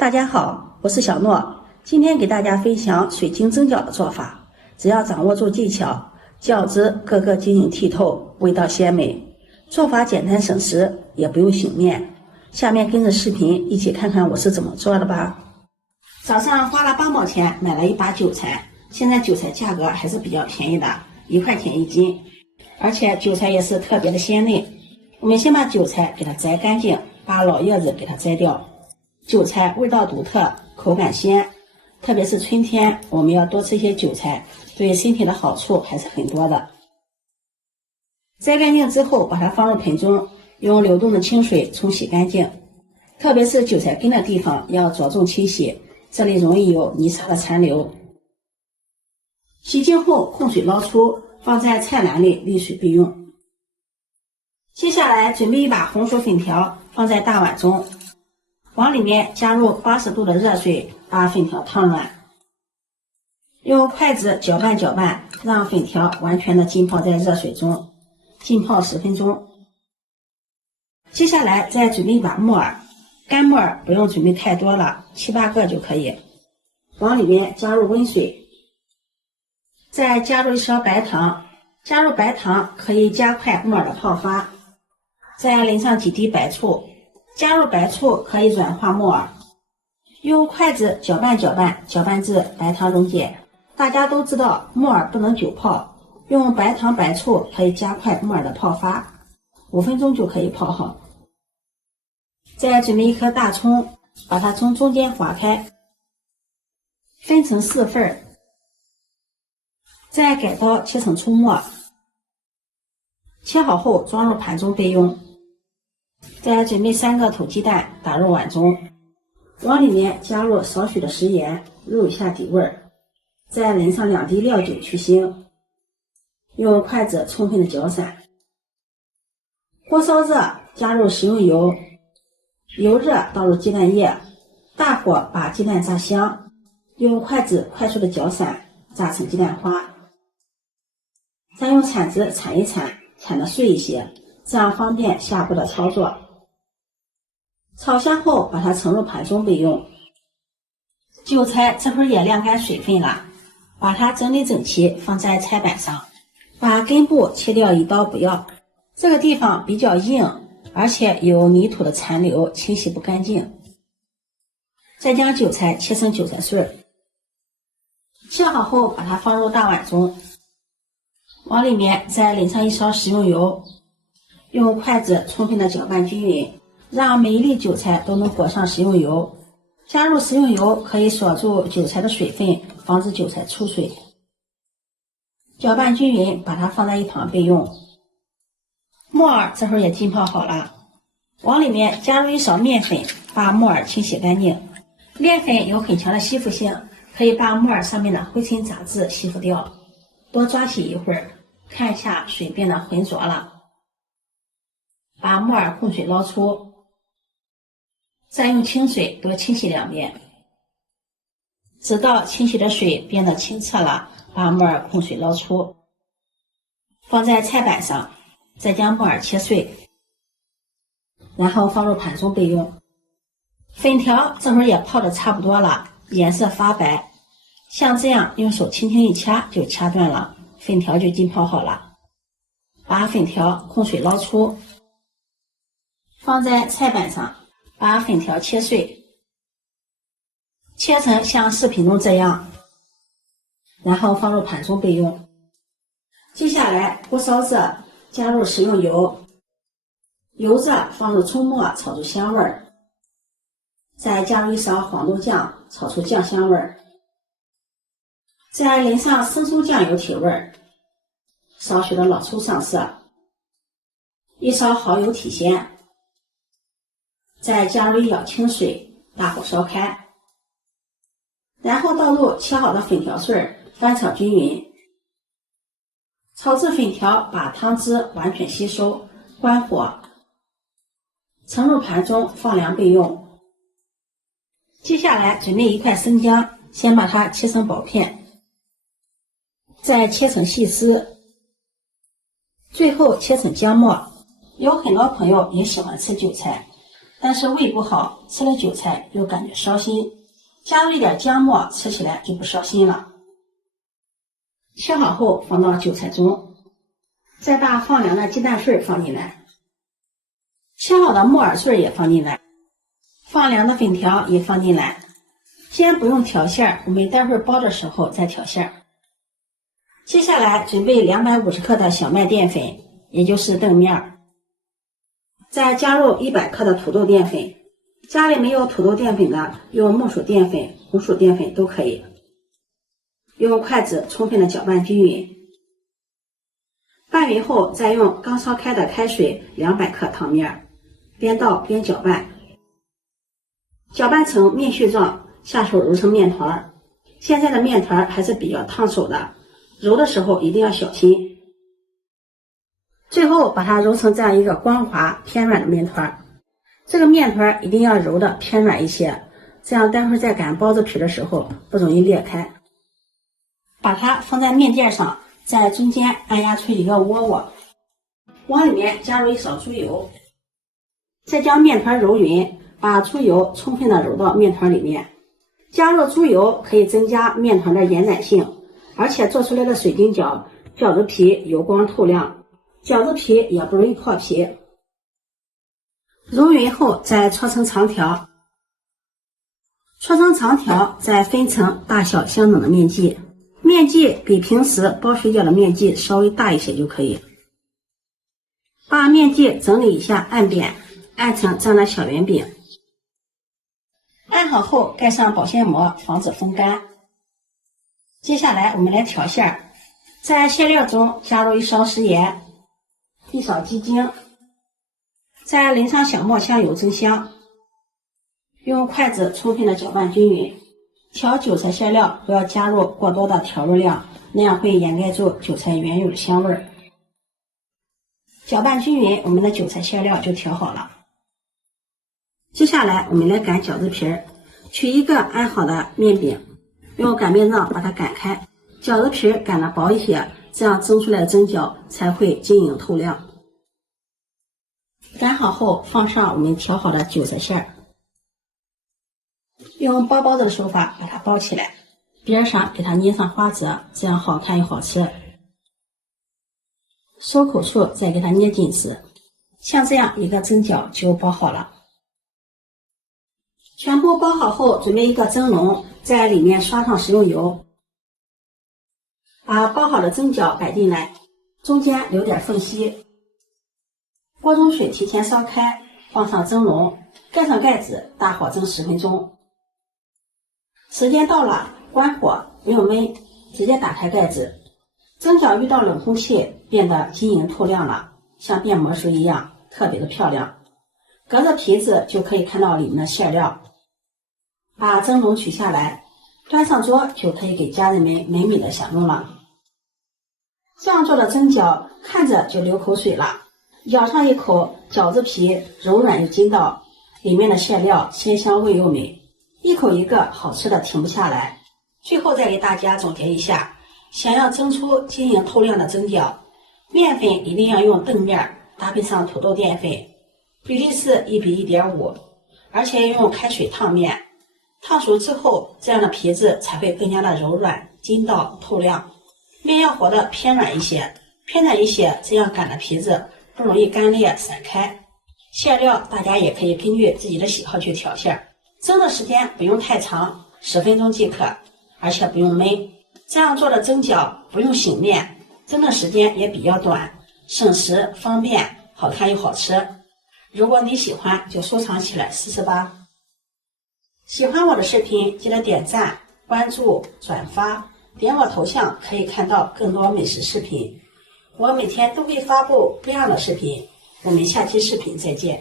大家好，我是小諾，今天給大家分享水晶蒸餃的做法。只要掌握住技巧，餃子個個晶瑩剔透，味道鮮美。做法簡單省時，也不用醒面。下面跟着視頻一起看看我是怎麼做的吧。早上花了8毛錢買了一把韭菜，現在韭菜價格還是比較便宜的，1塊錢1斤，而且韭菜也是特別的鮮嫩。我們先把韭菜給它摘乾淨，把老葉子給它摘掉。韭菜味道獨特，口感鮮，特別是春天，我們要多吃一些韭菜，對身體的好處還是很多的。摘乾淨之後，把它放入盆中，用流动的清水冲洗干淨。特別是韭菜根的地方要着重清洗，這裡容易有泥沙的殘留。洗淨後控水撈出，放在菜籃裡沥水備用。接下來準備一把紅薯粉條，放在大碗中，往裡面加入80度的熱水，把粉條燙軟。用筷子攪拌攪拌，讓粉條完全的浸泡在熱水中，浸泡10分鐘。接下來再準備一把木耳，干木耳不用準備太多了，7、8個就可以。往裡面加入溫水，再加入1勺白糖，加入白糖可以加快木耳的泡发。再淋上幾滴白醋，加入白醋可以軟化木耳。用筷子攪拌攪拌，攪拌至白糖溶解。大家都知道木耳不能久泡，用白糖白醋可以加快木耳的泡发，5分鐘就可以泡好。再準備一顆大蔥，把它從中間劃開，分成4份，再改刀切成蔥末，切好後裝入盤中備用。再準備3個土雞蛋，打入碗中，往裡面加入少許的食鹽，入一下底味，再淋上2滴料酒去腥，用筷子充分的攪散。鍋燒熱，加入食用油，油熱倒入雞蛋液，大火把雞蛋炸香，用筷子快速的攪散，炸成雞蛋花。再用铲子铲一铲，铲得碎一些，這樣方便下步的操作。炒香後把它盛入盤中備用。韭菜這會兒也晾乾水分了，把它整理整齊放在菜板上，把根部切掉1刀不要，這個地方比較硬，而且有泥土的殘留，清洗不乾淨。再將韭菜切成韭菜碎，切好後把它放入大碗中，往裡面再淋上1勺食用油，用筷子充分的攪拌均匀，讓每一粒韭菜都能裹上食用油。加入食用油可以锁住韭菜的水分，防止韭菜出水。攪拌均匀，把它放在一旁備用。木耳這會兒也浸泡好了，往裡面加入1勺麵粉，把木耳清洗乾淨。麵粉有很強的吸附性，可以把木耳上面的灰塵雜質吸附掉。多抓洗一會兒，看一下水變得渾濁了，把木耳控水撈出，再用清水多清洗2遍，直到清洗的水变得清澈了，把木耳控水撈出，放在菜板上，再將木耳切碎，然後放入盤中備用。粉條這會兒也泡得差不多了，顏色發白，像這樣用手輕輕一掐就掐斷了，粉條就浸泡好了。把粉條控水撈出，放在菜板上，把粉條切碎，切成像視頻中這樣，然後放入盤中備用。接下來鍋燒熱，加入食用油，油熱放入蔥末炒出香味兒，再加入1勺黃豆醬炒出醬香味兒，再淋上生抽醬油提味兒，少許的老抽上色，1勺蚝油提鮮，再加入1舀清水，大火燒開，然後倒入切好的粉條碎，翻炒均匀，炒至粉條把湯汁完全吸收，關火，盛入盤中放涼備用。接下來準備1塊生薑，先把它切成薄片，再切成細絲，最後切成姜末。有很多朋友也喜歡吃韭菜，但是胃不好，吃了韭菜又感觉烧心，加入一点姜末，吃起来就不烧心了。切好后放到韭菜中，再把放凉的鸡蛋碎放进来，切好的木耳碎也放进来，放凉的粉条也放进来。先不用调馅，我们待会儿包的时候再调馅。接下来準備250克的小麥澱粉，也就是澄麵，再加入100克的土豆澱粉。家裡沒有土豆澱粉的，用木薯澱粉、紅薯澱粉都可以。用筷子充分的攪拌均勻，拌勻後再用剛燒開的開水200克糖麵，邊倒邊攪拌，攪拌成麵絮狀，下手揉成麵團。現在的麵團還是比較燙手的，揉的時候一定要小心。最後把它揉成這樣一個光滑偏軟的麵團。這個麵團一定要揉的偏軟一些，這樣待會兒在擀包子皮的時候不容易裂開。把它放在面墊上，在中間按壓出一個窝窩，往裡面加入一勺豬油，再將面團揉勻，把豬油充分的揉到面团裡面。加入豬油可以增加面团的延展性，而且做出來的水晶饺饺子皮油光透亮，饺子皮也不容易破皮。揉勻後再搓成長條，搓成長條再分成大小相等的面劑，面劑比平時包水饺的面劑稍微大一些就可以。把面劑整理一下，按扁，按成这樣的小圓餅。按好後蓋上保鮮膜，防止風乾。接下來我們來調餡，在餡料中加入1勺食鹽，1勺雞精，再淋上小磨香油增香。用筷子充分的攪拌均勻。調韭菜餡料不要加入過多的調味料，那樣會掩蓋住韭菜原有的香味。攪拌均勻，我們的韭菜餡料就調好了。接下來我們來擀餃子皮，取一個按好的面餅，用擀面杖把它擀開，餃子皮擀得薄一些，這樣蒸出來的蒸餃才會晶瑩透亮。擀好後放上我們調好的韭菜餡，用包包子的手法把它包起來，邊上給它捏上花褶，這樣好看又好吃。收口處再給它捏緊實，像這樣一個蒸餃就包好了。全部包好後，準備一個蒸籠，在裡面刷上食用油，把包好的蒸餃擺進來，中間留點縫隙。鍋中水提前燒開，放上蒸籠，蓋上蓋子，大火蒸10分鐘。時間到了，關火，不用燜，直接打開蓋子。蒸餃遇到冷空氣，變得晶瑩透亮了，像變魔術一樣，特別的漂亮。隔着皮子就可以看到裡面的餡料。把蒸籠取下來，端上桌就可以給家人們美美的享用了。這樣做的蒸餃看着就流口水了，咬上一口，餃子皮柔軟又筋道，裡面的餡料鮮香味又美，一口一個好吃的停不下來。最後再給大家總結一下，想要蒸出晶瑩透亮的蒸餃，麵粉一定要用澄麵，搭配上土豆澱粉，比例是1:1.5，而且用開水燙麵。燙熟之後，這樣的皮子才會更加的柔軟、筋道、透亮。麵要和的偏軟一些，偏軟一些，這樣擀的皮子不容易乾裂散開。餡料大家也可以根據自己的喜好去調餡，蒸的時間不用太長，10分鐘即可，而且不用燜。這樣做的蒸餃不用醒面，蒸的時間也比較短，省時方便，好看又好吃。如果你喜歡，就收藏起來試試吧。喜歡我的視頻，記得點讚、關注、轉發，點我頭像可以看到更多美食視頻。我每天都會發布不一樣的視頻，我們下期視頻再見。